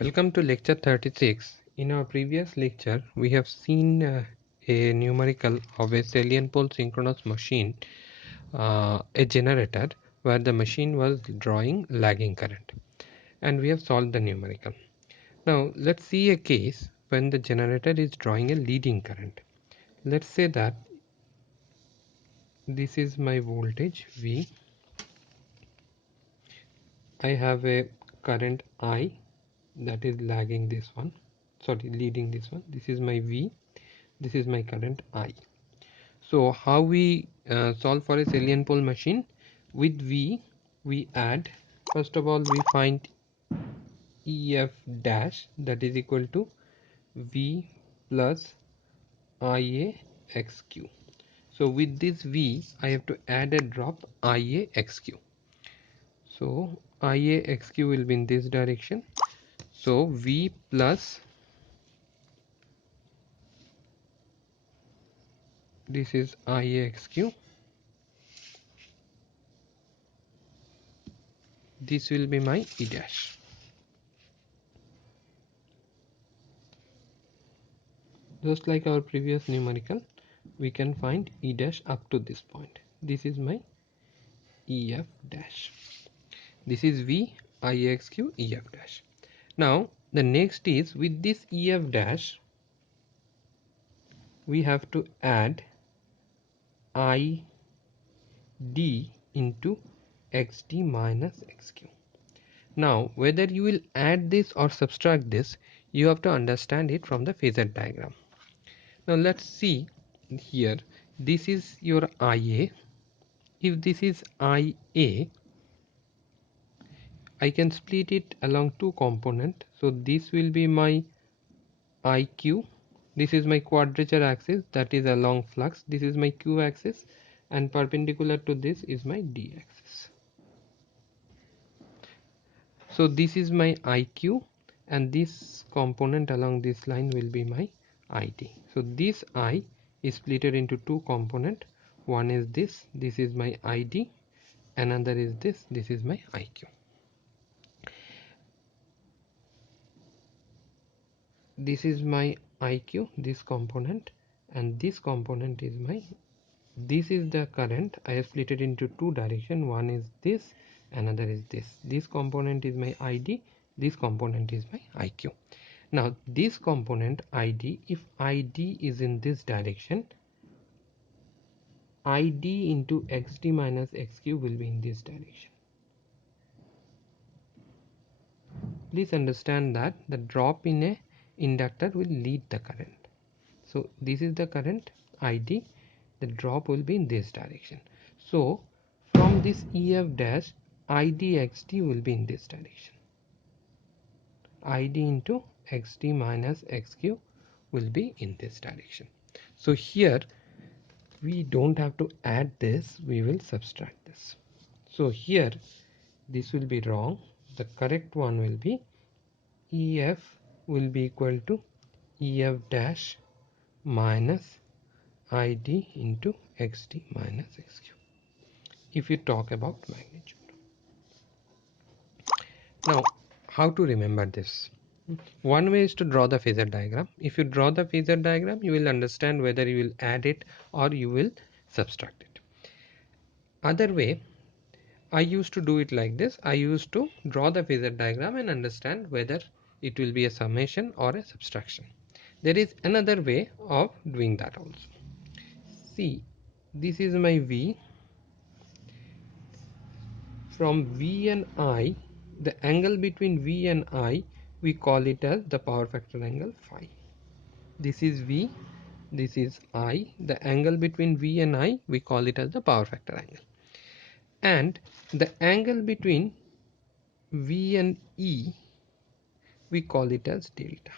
Welcome to lecture 36. In our previous lecture, we have seen a numerical of a salient pole synchronous machine, a generator, where the machine was drawing lagging current, and we have solved the numerical. Now let's see a case when the generator is drawing a leading current. Let's say that this is my voltage V. I have a current I that is lagging this one, leading this one. This is my V, this is my current I. So how we solve for a salient pole machine? With V we add, first of all we find EF dash, that is equal to V plus IA XQ. So with this V I have to add a drop IA XQ. So IA XQ will be in this direction. So V plus, this is IA XQ, this will be my E dash. Just like our previous numerical, we can find E dash up to this point. This is my EF dash. This is V, IXQ, EF dash. Now the next is, with this EF dash we have to add ID into XD minus XQ. Now whether you will add this or subtract this, you have to understand it from the phasor diagram. Now let's see here, this is your IA. If this is IA, I can split it along two components. So this will be my IQ, this is my quadrature axis, that is along flux. This is my Q axis, and perpendicular to this is my D axis. So this is my IQ, and this component along this line will be my ID. So this I is split into two components. One is this is my ID, another is this is my IQ. This is my IQ, this component, and this component is my, this is the current. I have split it into two direction. One is this, another is this. This component is my ID, this component is my IQ. Now this component ID, if ID is in this direction, ID into XT minus XQ will be in this direction. Please understand that the drop in a inductor will lead the current. So this is the current ID, the drop will be in this direction. So from this EF dash, ID XT will be in this direction. ID into XT minus XQ will be in this direction. So here we don't have to add this, we will subtract this. So here this will be wrong. The correct one will be EF will be equal to EF dash minus ID into XT minus XQ, if you talk about magnitude. Now how to remember this? One way is to draw the phasor diagram. If you draw the phasor diagram, you will understand whether you will add it or you will subtract it. Other way, I used to do it like this. I used to draw the phasor diagram and understand whether it will be a summation or a subtraction. There is another way of doing that also. See, this is my V. From V and I, the angle between V and I, we call it as the power factor angle phi. This is V, this is I. The angle between V and I, we call it as the power factor angle. And the angle between V and E, we call it as delta.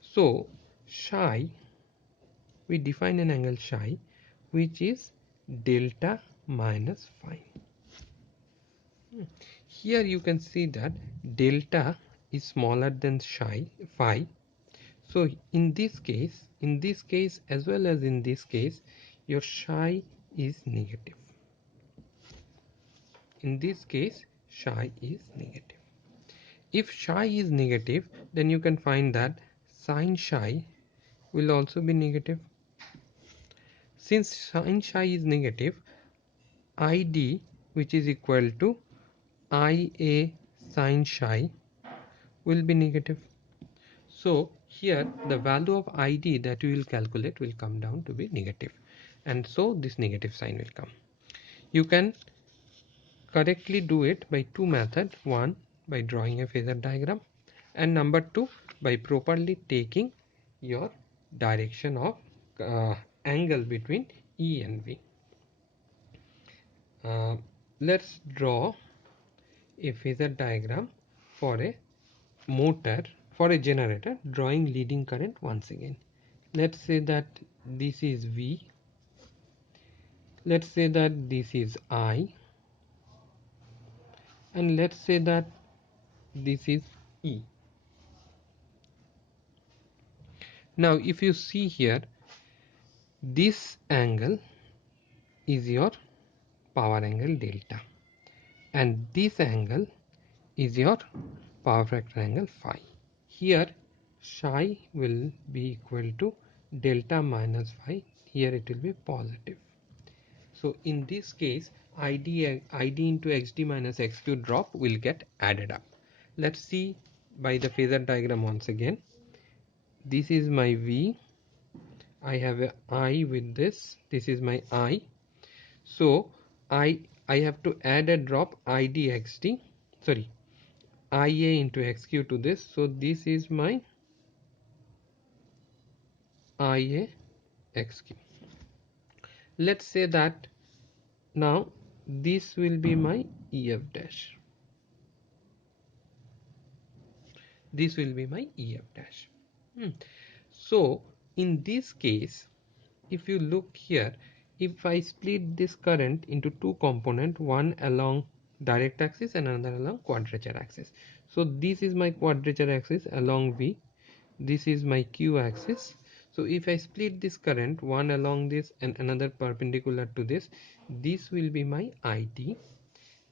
So psi, we define an angle psi, which is delta minus phi. Here you can see that delta is smaller than phi. So in this case as well as in this case, your psi is negative. In this case, psi is negative. If psi is negative, then you can find that sin psi will also be negative. Since sin psi is negative, id, which is equal to ia sin psi, will be negative. So here the value of id that we will calculate will come down to be negative, and so this negative sign will come. You can correctly do it by two methods. One, by drawing a phasor diagram, and number two, by properly taking your direction of angle between E and V. Let's draw a phasor diagram for a motor, for a generator drawing leading current once again. Let's say that this is V, let's say that this is I, and let's say that this is E. Now if you see here, this angle is your power angle delta, and this angle is your power factor angle phi. Here psi will be equal to delta minus phi. Here it will be positive. So in this case, id into xd minus xq drop will get added up. Let's see by the phasor diagram once again. This is my V. I have a I with this. This is my I. So I have to add a drop idxd, sorry, ia into xq to this. So this is my ia xq. Let's say that now this will be my ef dash. This will be my ef dash. So in this case, if you look here, if I split this current into two components, one along direct axis and another along quadrature axis. So this is my quadrature axis along V, this is my Q axis. So if I split this current, one along this and another perpendicular to this, this will be my IT,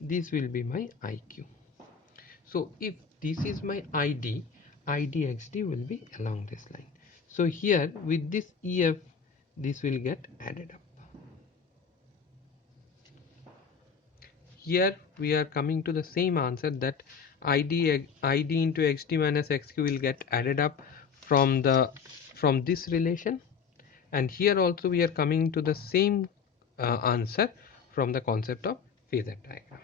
this will be my IQ. So if this is my ID, IDXD will be along this line. So here with this EF, this will get added up. Here we are coming to the same answer, that ID into XD minus XQ will get added up from this relation, and here also we are coming to the same answer from the concept of phasor diagram.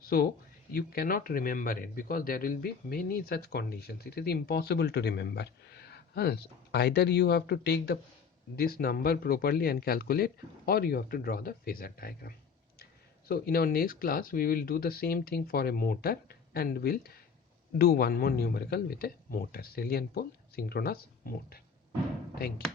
So you cannot remember it because there will be many such conditions. It is impossible to remember. Either you have to take this number properly and calculate, or you have to draw the phasor diagram. So in our next class we will do the same thing for a motor, and we'll do one more numerical with a motor, salient pole synchronous motor. Thank you.